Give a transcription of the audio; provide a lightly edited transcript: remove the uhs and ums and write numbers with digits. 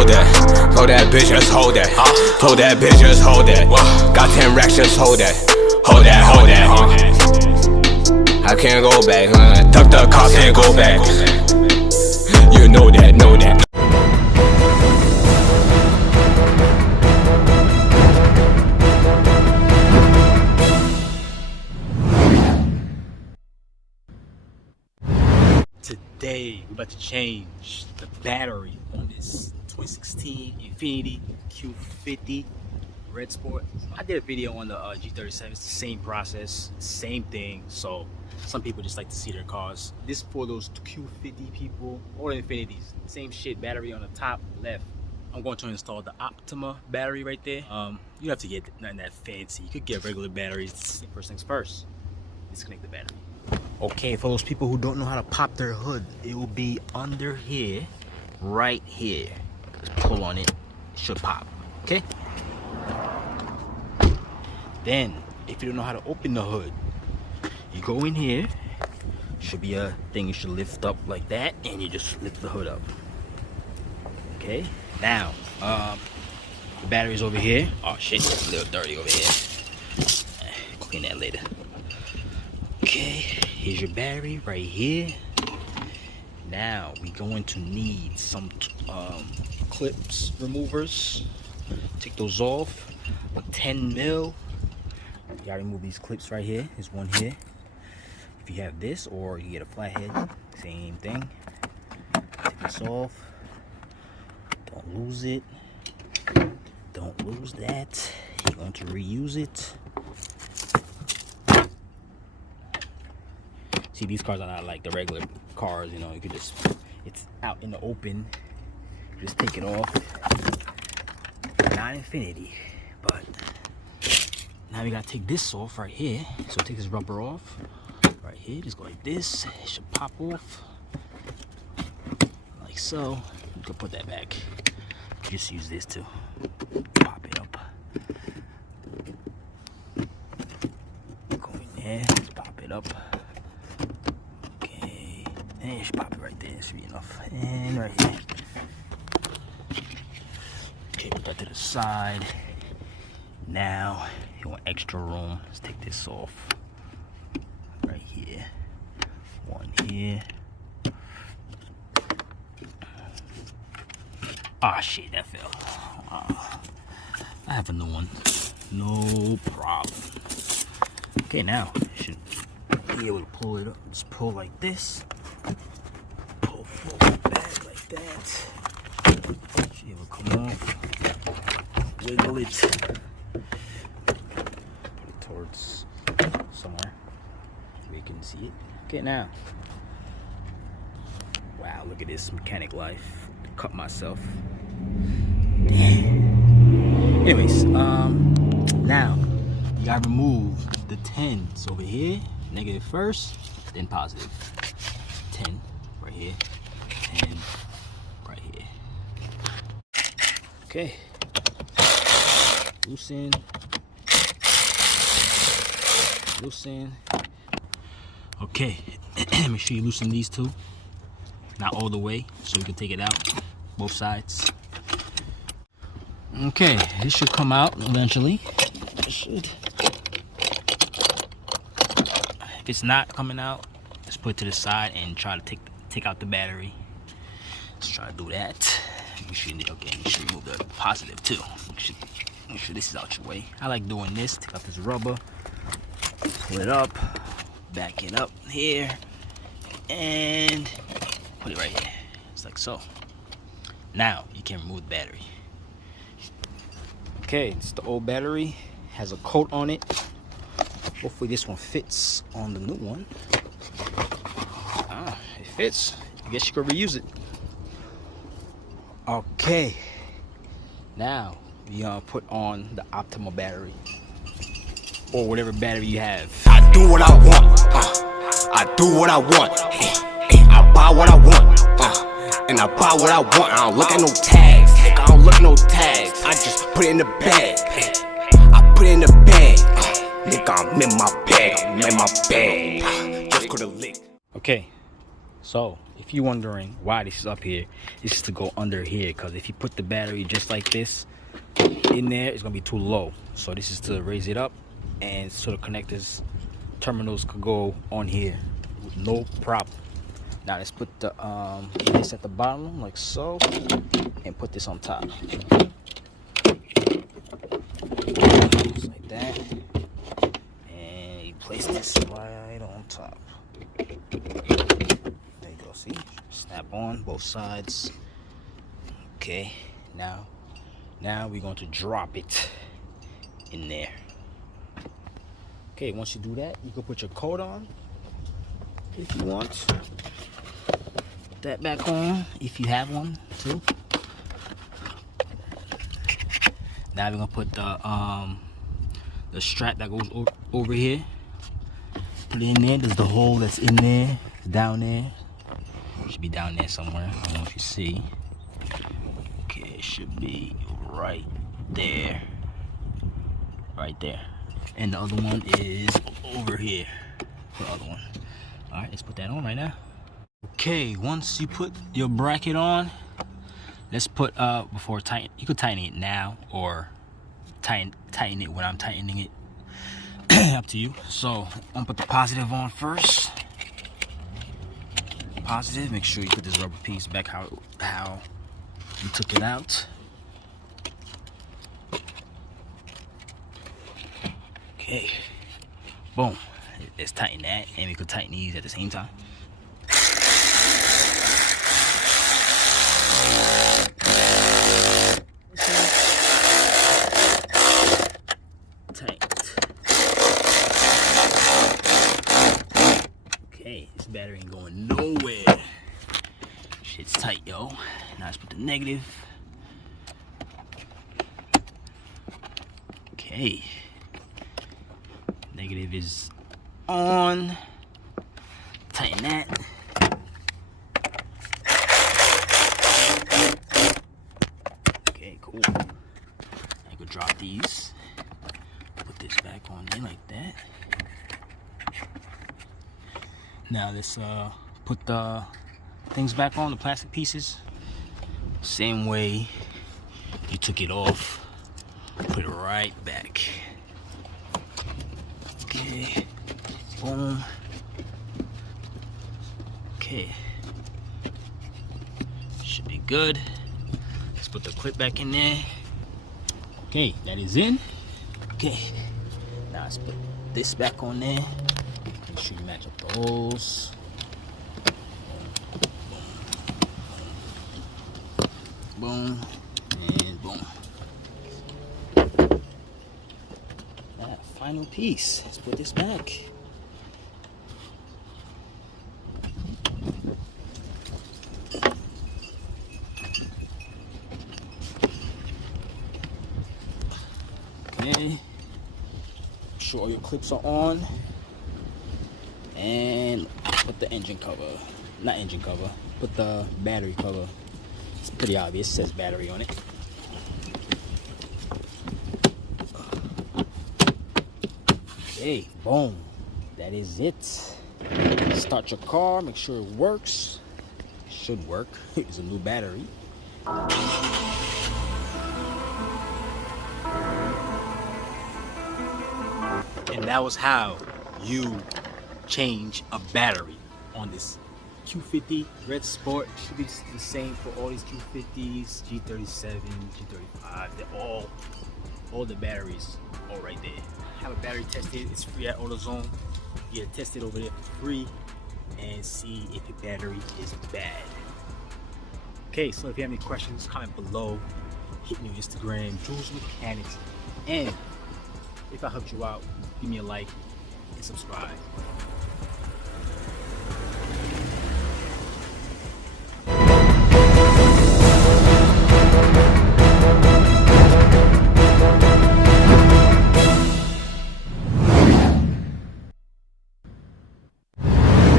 hold that. Hold that bitch, just hold that. Told that bitch, just hold that. Got 10 racks, just hold that. Hold that, hold that, I can't go back, tuck the cost, can't go back. You know that, know that. Today, we're about to change the battery on this 2016 Infiniti Q50 Red Sport. I did a video on the G37. It's the same process, same thing. So some people just like to see their cars. This for those Q50 people or Infinitis. Same shit, battery on the top left. I'm going to install the Optima battery right there. You have to get nothing that fancy. You could get regular batteries. First things first, disconnect the battery. Okay, for those people who don't know how to pop their hood, it will be under here, right here. Just pull on it, it should pop, okay? Then, if you don't know how to open the hood, you go in here, should be a thing you should lift up like that, and you just lift the hood up. Okay, now, the battery's over here. Oh shit, it's a little dirty over here. Clean that later. Okay, here's your battery right here. Now we're going to need some clips removers. Take those off. A 10 mil. You gotta remove these clips right here. There's one here. If you have this, or you get a flathead, same thing. Take this off. Don't lose it. Don't lose that. You're going to reuse it. See, these cars are not like the regular cars, you know, you could just, it's out in the open, just take it off. Not Infiniti, but now we gotta take this off right here. So take this rubber off right here, just go like this, it should pop off like so. You can put that back, just use this to pop it up. Go in there, just pop it up. And you should pop it right there, it should be enough. And right here. Okay, put that to the side. Now, you want extra room. Let's take this off. Right here. One here. Ah, shit, that fell. I have a new one. No problem. Okay, now, you should be able to pull it up. Just pull like this. Pull it back like that. Should be able to come off. Wiggle it. Put it towards somewhere where you can see it. Okay, now. Wow, look at this mechanic life. Cut myself. Damn. Anyways, now you gotta remove the 10s over here. Negative first, then positive. 10 right here, 10 right here. Okay. Loosen. Loosen. Okay. Make sure you loosen these two. Not all the way, so you can take it out. Both sides. Okay, this should come out eventually. It should. If it's not coming out, let's put it to the side and try to take out the battery. Let's try to do that. You should remove the positive too. Make sure this is out your way. I like doing this. Take out this rubber, pull it up, back it up here, and put it right here. It's like so. Now you can remove the battery. Okay, it's the old battery. Has a coat on it. Hopefully this one fits on the new one. Ah, it fits. I guess you could reuse it. Okay. Now we put on the Optima battery. Or whatever battery you have. I do what I want. I do what I want. I buy what I want. And I buy what I want. I don't look at no tags. I don't look at no tags. I just put it in the bag. I put it in the bag. Nigga, I'm in my bag. I'm in my bag. Just go to lick. Okay, So if you're wondering why this is up here, this is to go under here, because if you put the battery just like this in there, it's gonna be too low. So this is to raise it up, and so the connectors terminals could go on here with no problem. Now let's put the this at the bottom like so, and put this on top. Just like that. And you place this right on top. There you go, see? Snap on both sides. Okay, now we're going to drop it in there. Okay, once you do that, you can put your coat on if you want. Put that back on if you have one too. Now we're gonna put the strap that goes over here. Put it in there. There's the hole that's in there. It's down there. It should be down there somewhere. I don't know if you see. Okay, it should be right there. Right there. And the other one is over here. The other one. All right, let's put that on right now. Okay, once you put your bracket on, let's put before tighten. You could tighten it now or tighten it when I'm tightening it. Up to you. So I'm gonna put the positive on first. Positive. Make sure you put this rubber piece back how you took it out. Okay. Boom. Let's tighten that, and we could tighten these at the same time. Okay, this battery ain't going nowhere. Shit's tight, yo. Now let's put the negative. Okay. Negative is on. Tighten that. Okay, cool. I could drop these. Put this back on there like that. Now let's put the things back on, the plastic pieces. Same way you took it off. Put it right back. Okay. Boom. Okay. Should be good. Let's put the clip back in there. Okay, that is in. Okay. Now let's put this back on there. Make sure you match up the holes. Boom. And boom. That final piece. Let's put this back. Okay. Make sure all your clips are on. And put the engine cover. Not engine cover. Put the battery cover. It's pretty obvious. It says battery on it. Okay, boom. That is it. Start your car. Make sure it works. It should work. It's a new battery. And that was how you change a battery on this Q50 Red Sport. It should be the same for all these Q50s, G37, G35. They're all the batteries all right there. Have a battery tested. It's free at AutoZone. You get it tested over there for free and see if your battery is bad. Okay, so if you have any questions, comment below. Hit me on Instagram, Jules Mechanics. And if I helped you out, give me a like and subscribe.